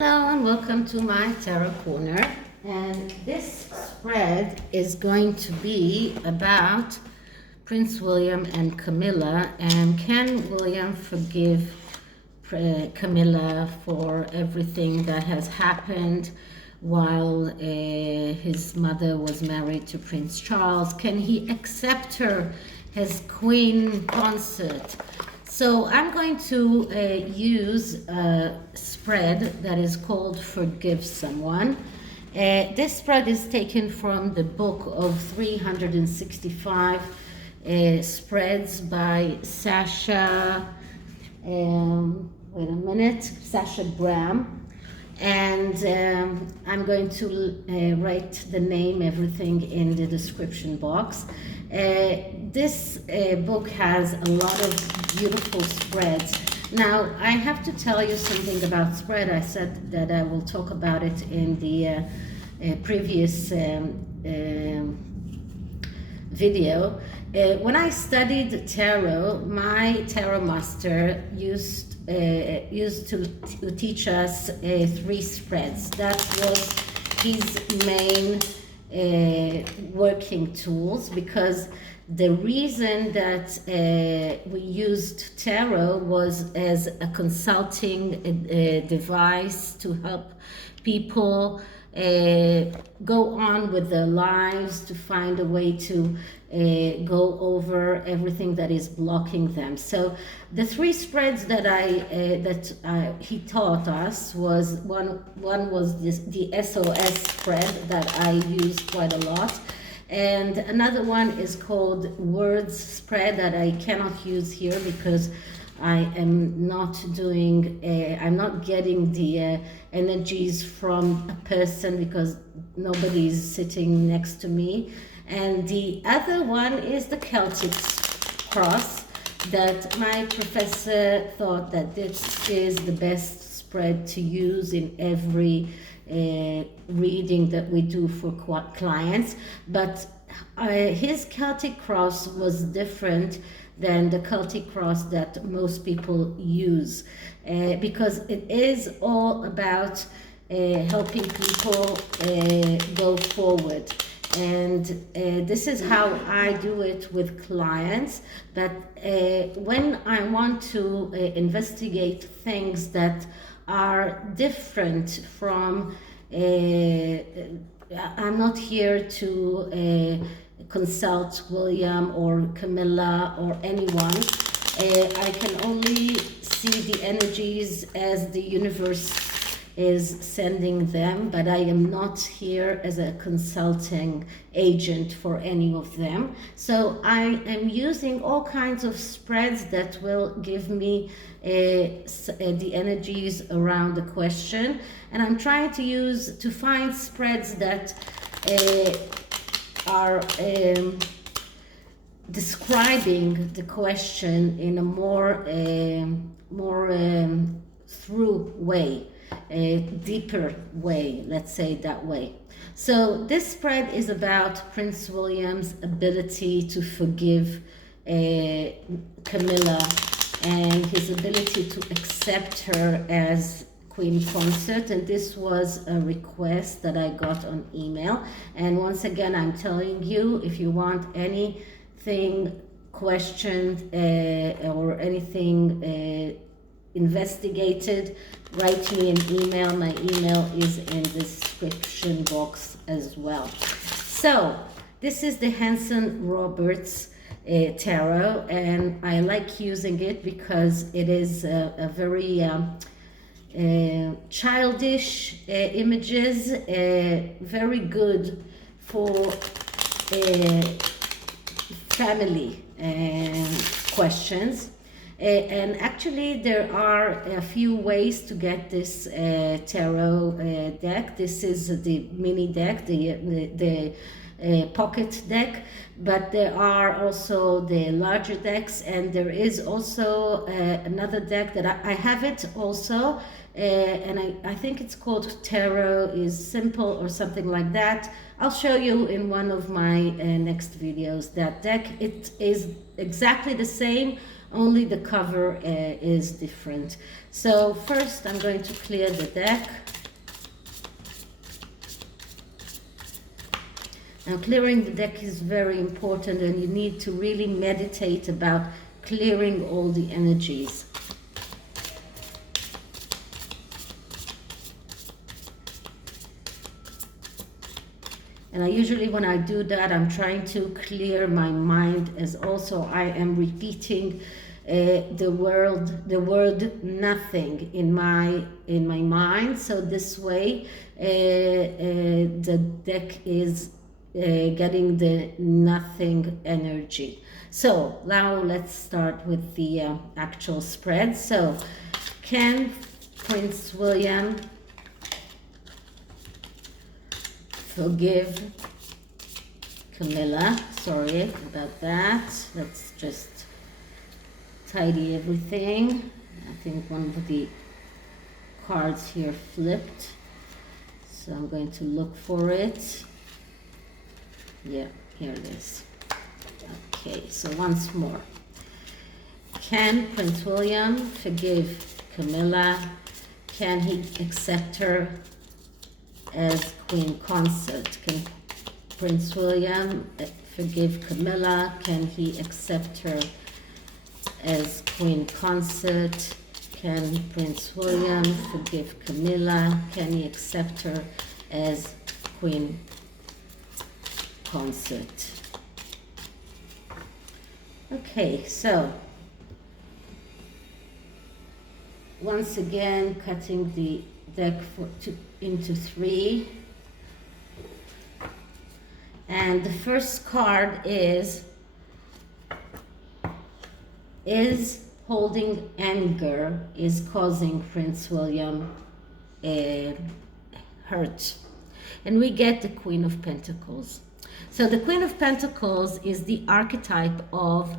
Hello and welcome to my tarot corner, and this spread is going to be about Prince William and Camilla, and can William forgive Camilla for everything that has happened while his mother was married to Prince Charles? Can he accept her as queen consort? So I'm going to use a spread that is called Forgive Someone. This spread is taken from the book of 365 spreads by Sasha, Sasha Graham. And I'm going to write the name, everything in the description box. This book has a lot of beautiful spreads. Now, I have to tell you something about spread. I said that I will talk about it in the previous video. When I studied tarot, my tarot master used to teach us 3 spreads. That was his main working tools, because the reason that we used tarot was as a consulting device to help people go on with their lives, to find a way to go over everything that is blocking them. So the 3 spreads that he taught us was one was the SOS spread that I use quite a lot, and another one is called Words spread that I cannot use here because I am not doing, I'm not getting the energies from a person because nobody is sitting next to me. And the other one is the Celtic cross, that my professor thought that this is the best spread to use in every reading that we do for clients. But his Celtic cross was different than the Celtic cross that most people use, because it is all about helping people go forward. And this is how I do it with clients. But when I want to investigate things that are different from, I'm not here to consult William or Camilla or anyone. I can only see the energies as the universe is sending them, but I am not here as a consulting agent for any of them. So I am using all kinds of spreads that will give me the energies around the question, and I'm trying to find spreads that are describing the question in a more through way, a deeper way, let's say it that way. So this spread is about Prince William's ability to forgive Camilla, and his ability to accept her as queen consort. And this was a request that I got on email. And once again, I'm telling you, if you want anything questioned or anything investigated, write me an email. My email is in the description box as well. So this is the Hanson-Roberts tarot, and I like using it because it is a very childish images, very good for family questions. And actually there are a few ways to get this tarot deck. This is the mini deck, the pocket deck, but there are also the larger decks, and there is also another deck that I have it also, and I think it's called Tarot is Simple or something like that. I'll show you in one of my next videos that deck. It is exactly the same, only the cover is different. So first I'm going to clear the deck. Now clearing the deck is very important, and you need to really meditate about clearing all the energies. And I usually, when I do that, I'm trying to clear my mind, as also I am repeating the word nothing in my mind. So this way the deck is getting the nothing energy. So now let's start with the actual spread. So can Prince William forgive Camilla? Sorry about that. Let's just tidy everything. I think one of the cards here flipped, so I'm going to look for it. Yeah, here it is. Okay, so once more. Can Prince William forgive Camilla? Can he accept her as Queen Consort? Can Prince William forgive Camilla? Can he accept her as Queen Consort? Can Prince William forgive Camilla? Can he accept her as Queen Consort? Okay, so once again cutting the deck into 3, and the first card is holding anger is causing Prince William hurt, and we get the Queen of Pentacles. So the Queen of Pentacles is the archetype of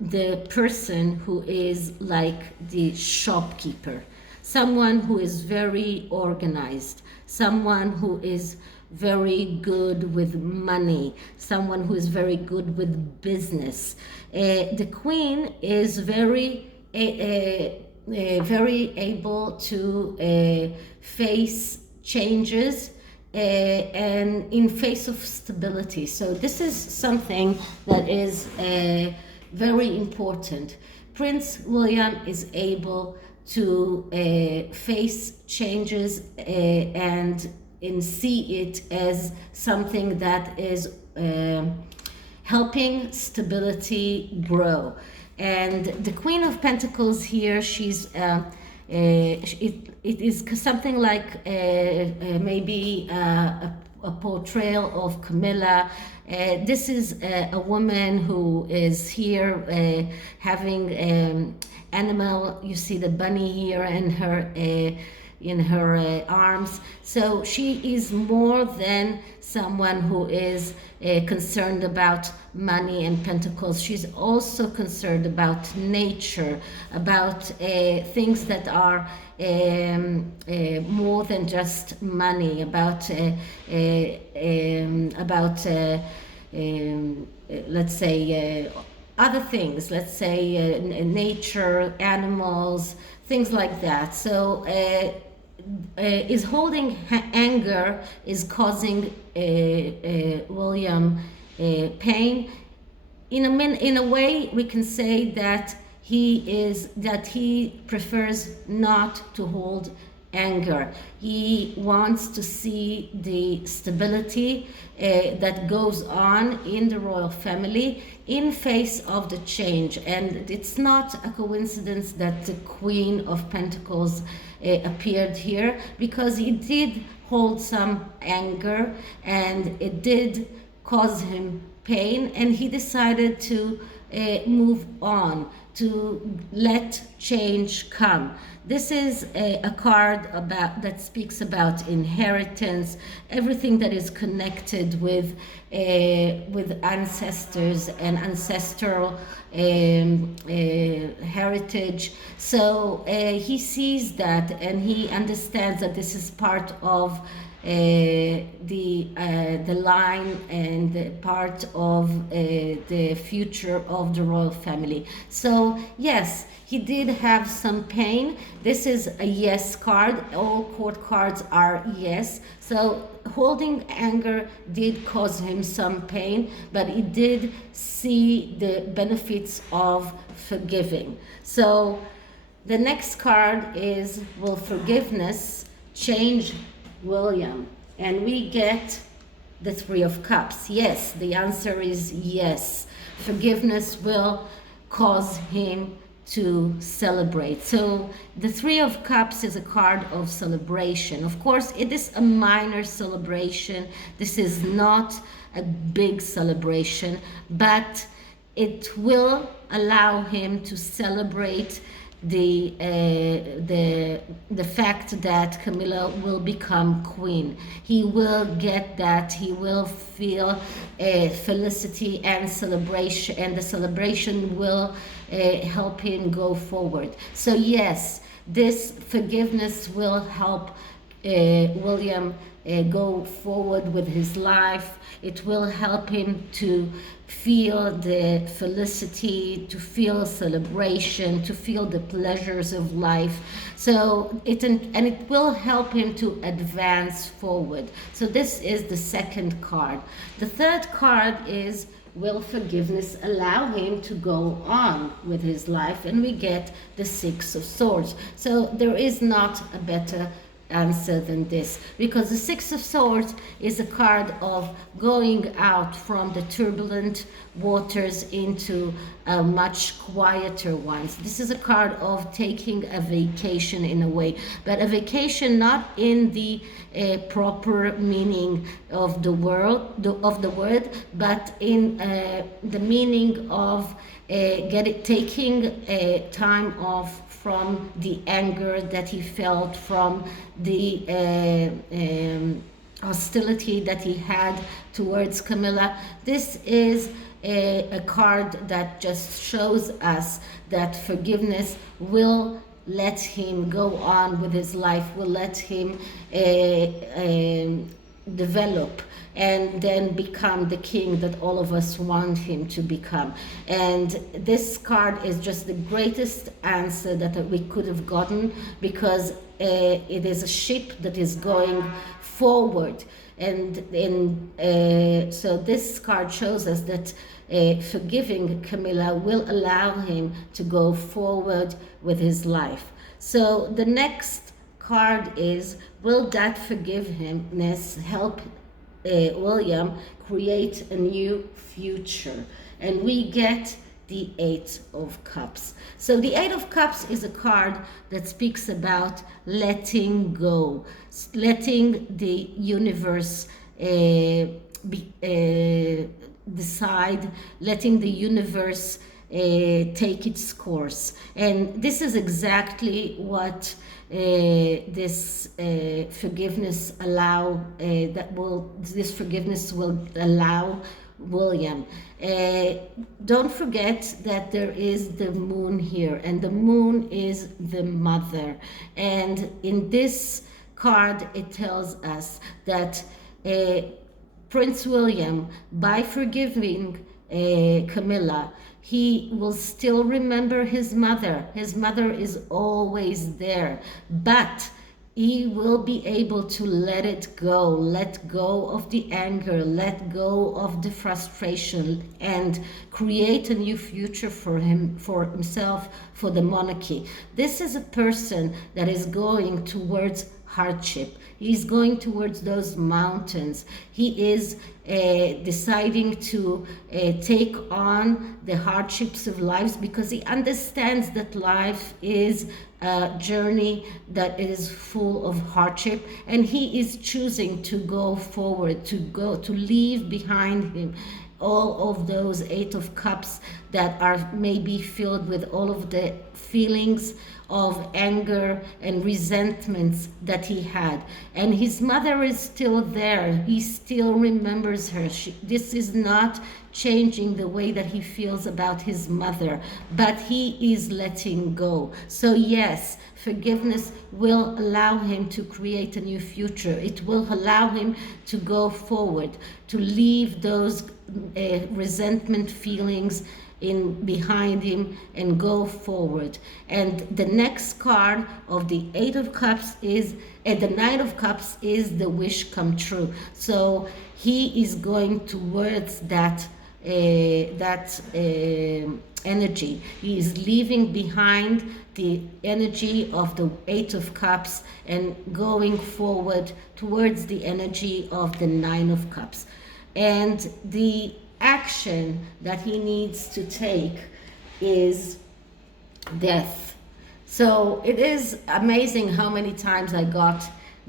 the person who is like the shopkeeper, someone who is very organized, someone who is very good with money, someone who is very good with business. The Queen is very able to face changes and in face of stability. So this is something that is very important. Prince William is able to face changes and see it as something that is helping stability grow. And the Queen of Pentacles here, she's it is something like maybe a portrayal of Camilla. This is a woman who is here having animal. You see the bunny here and her in her arms. So she is more than someone who is concerned about money and pentacles. She's also concerned about nature, about things that are more than just money, about let's say other things, let's say nature, animals, things like that. So is holding anger is causing William pain. In a way, we can say that he prefers not to hold anger. He wants to see the stability that goes on in the royal family in face of the change. And it's not a coincidence that the Queen of Pentacles appeared here, because he did hold some anger and it did cause him pain, and he decided to move on, to let change come. This is a card about that speaks about inheritance, everything that is connected with ancestors and ancestral heritage. So he sees that, and he understands that this is part of the line and the part of the future of the royal family. So yes, he did have some pain. This is a yes card. All court cards are yes. So holding anger did cause him some pain, but he did see the benefits of forgiving. So the next card is, will forgiveness change William? And we get the Three of Cups. Yes, the answer is yes. Forgiveness will cause him to celebrate. So the Three of Cups is a card of celebration. Of course, it is a minor celebration. This is not a big celebration, but it will allow him to celebrate the fact that Camilla will become queen. He will get that. He will feel felicity and celebration, and the celebration will help him go forward. So yes, this forgiveness will help William go forward with his life. It will help him to feel the felicity, to feel celebration, to feel the pleasures of life. So it will help him to advance forward. So this is the second card. The third card is, will forgiveness allow him to go on with his life? And we get the Six of Swords. So there is not a better answer than this, because the Six of Swords is a card of going out from the turbulent waters into much quieter ones. This is a card of taking a vacation in a way, but a vacation not in the proper meaning of the word, but in the meaning of taking time off from the anger that he felt, from the hostility that he had towards Camilla. This is a card that just shows us that forgiveness will let him go on with his life, will let him develop and then become the king that all of us want him to become. And this card is just the greatest answer that we could have gotten, because it is a ship that is going forward. And so this card shows us that forgiving Camilla will allow him to go forward with his life. So the next card is, will that forgiveness help William create a new future? And we get the Eight of Cups. So the Eight of Cups is a card that speaks about letting go, letting the universe decide, letting the universe take its course. And this is exactly what this forgiveness will allow William. Don't forget that there is the moon here, and the moon is the mother. And in this card, it tells us that Prince William, by forgiving Camilla, he will still remember his mother. His mother is always there, but he will be able to let go of the anger, let go of the frustration, and create a new future for himself, for the monarchy. This is a person that is going towards hardship. He's going towards those mountains. He is deciding to take on the hardships of life, because he understands that life is a journey that is full of hardship, and he is choosing to go forward, to leave behind him all of those Eight of Cups that are maybe filled with all of the feelings of anger and resentments that he had. And his mother is still there. He still remembers her. This is not changing the way that he feels about his mother, but he is letting go. So yes, forgiveness will allow him to create a new future. It will allow him to go forward, to leave those resentment feelings in behind him and go forward. And the next card of the Eight of Cups is the Knight of Cups is the wish come true. So he is going towards that energy. He is leaving behind the energy of the Eight of Cups and going forward towards the energy of the Nine of Cups. And the action that he needs to take is death. So it is amazing how many times I got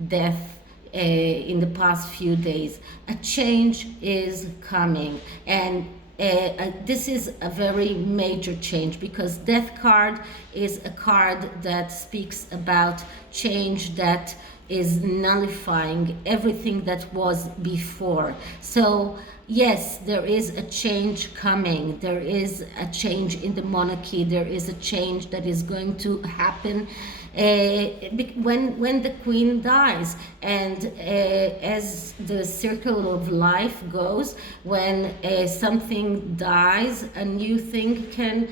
death in the past few days. A change is coming, and this is a very major change, because death card is a card that speaks about change that is nullifying everything that was before. So yes, there is a change coming. There is a change in the monarchy. There is a change that is going to happen when the queen dies. And as the circle of life goes, when something dies, a new thing can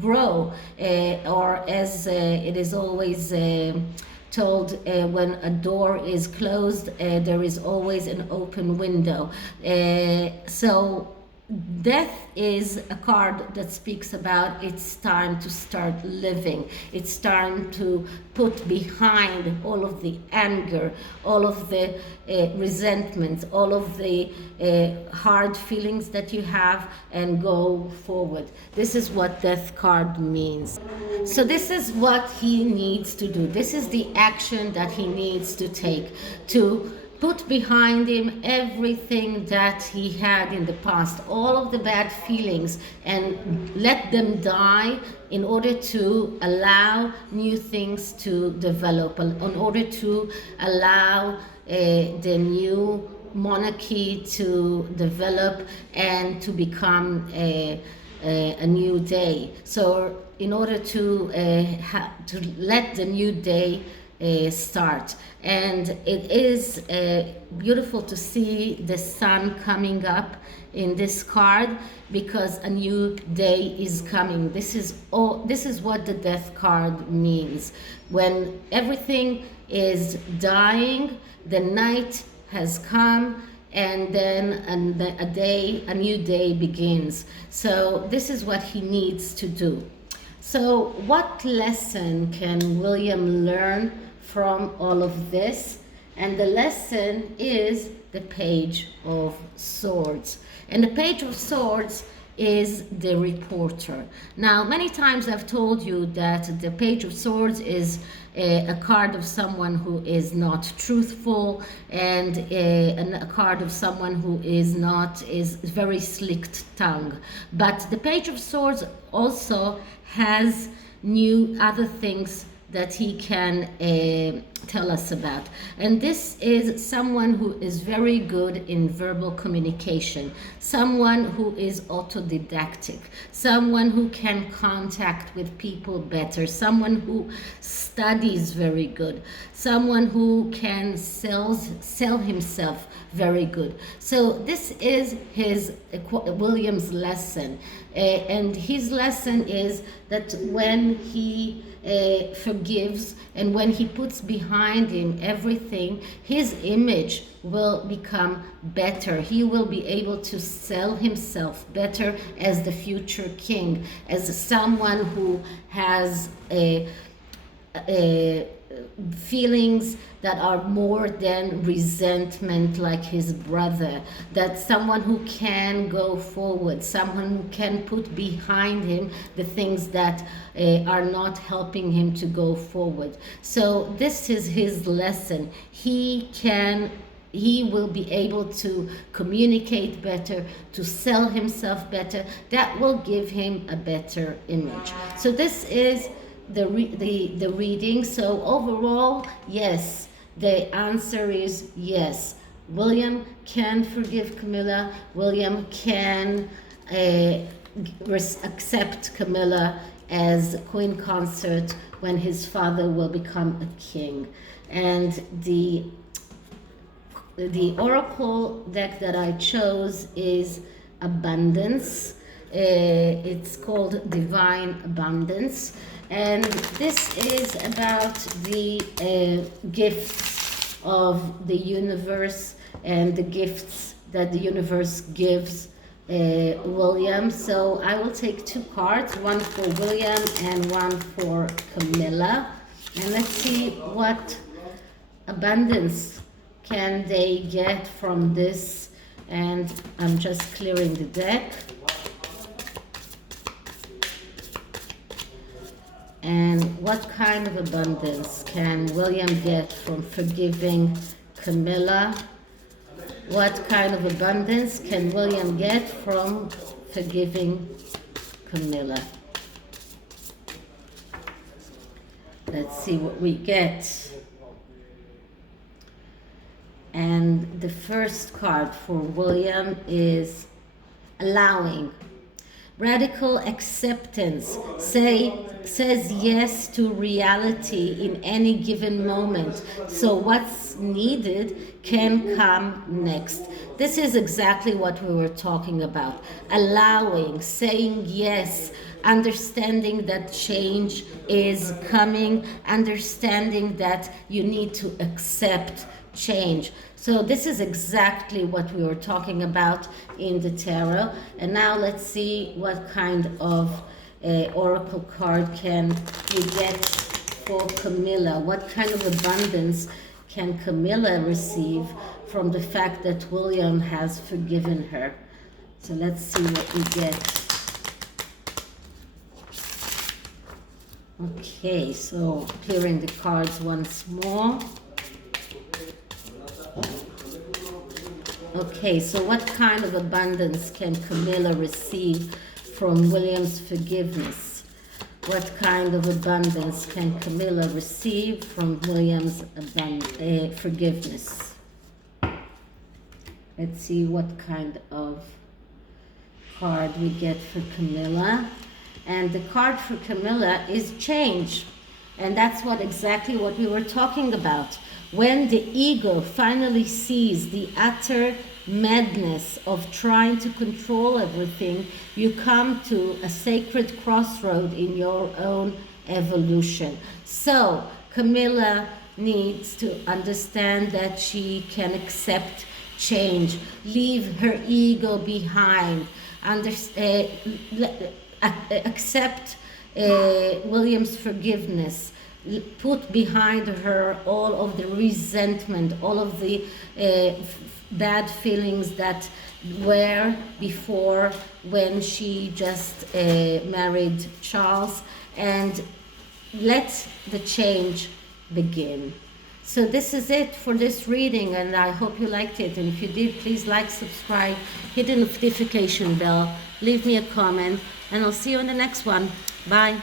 grow. Or as it is always told, when a door is closed, there is always an open window. So death is a card that speaks about it's time to start living. It's time to put behind all of the anger, all of the resentments, all of the hard feelings that you have, and go forward. This is what death card means. So this is what he needs to do. This is the action that he needs to take to put behind him everything that he had in the past, all of the bad feelings, and let them die in order to allow new things to develop, in order to allow the new monarchy to develop and to become a new day. So in order to let the new day start. And it is beautiful to see the sun coming up in this card, because a new day is coming. This is what the death card means. When everything is dying, the night has come, and then a new day begins. So this is what he needs to do. So what lesson can William learn from all of this? And the lesson is the Page of Swords. And the Page of Swords is the reporter. Now, many times I've told you that the Page of Swords is a card of someone who is not truthful, and a card of someone who is very slick tongue. But the Page of Swords also has other things that he can tell us about. And this is someone who is very good in verbal communication, someone who is autodidactic, someone who can contact with people better, someone who studies very good, someone who can sell himself very good. So this is William's lesson. And his lesson is that when he forgives, and when he puts behind him everything, his image will become better. He will be able to sell himself better as the future king, as someone who has feelings that are more than resentment like his brother, that someone who can go forward, someone who can put behind him the things that are not helping him to go forward. So this is his lesson. He can he will be able to communicate better, to sell himself better. That will give him a better image. So this is the reading. So overall, yes, the answer is yes. William can forgive Camilla. William can accept Camilla as queen consort when his father will become a king. And the oracle deck that I chose is Abundance. It's called Divine Abundance. And this is about the gifts of the universe and the gifts that the universe gives William. So I will take two cards, one for William and one for Camilla. And let's see what abundance can they get from this. And I'm just clearing the deck. And what kind of abundance can William get from forgiving Camilla? What kind of abundance can William get from forgiving Camilla? Let's see what we get. And the first card for William is allowing. Radical acceptance says yes to reality in any given moment. So what's needed can come next. This is exactly what we were talking about. Allowing, saying yes, understanding that change is coming, understanding that you need to accept change. So this is exactly what we were talking about in the tarot. And now let's see what kind of oracle card can you get for Camilla. What kind of abundance can Camilla receive from the fact that William has forgiven her? So let's see what we get. Okay, so clearing the cards once more. Okay, so what kind of abundance can Camilla receive from William's forgiveness? What kind of abundance can Camilla receive from William's forgiveness? Let's see what kind of card we get for Camilla. And the card for Camilla is change. And that's exactly what we were talking about. When the ego finally sees the utter madness of trying to control everything, you come to a sacred crossroad in your own evolution. So Camilla needs to understand that she can accept change, leave her ego behind, accept William's forgiveness, put behind her all of the resentment, all of the bad feelings that were before when she just married Charles, and let the change begin. So this is it for this reading, and I hope you liked it. And if you did, please like, subscribe, hit the notification bell, leave me a comment, and I'll see you in the next one. Bye.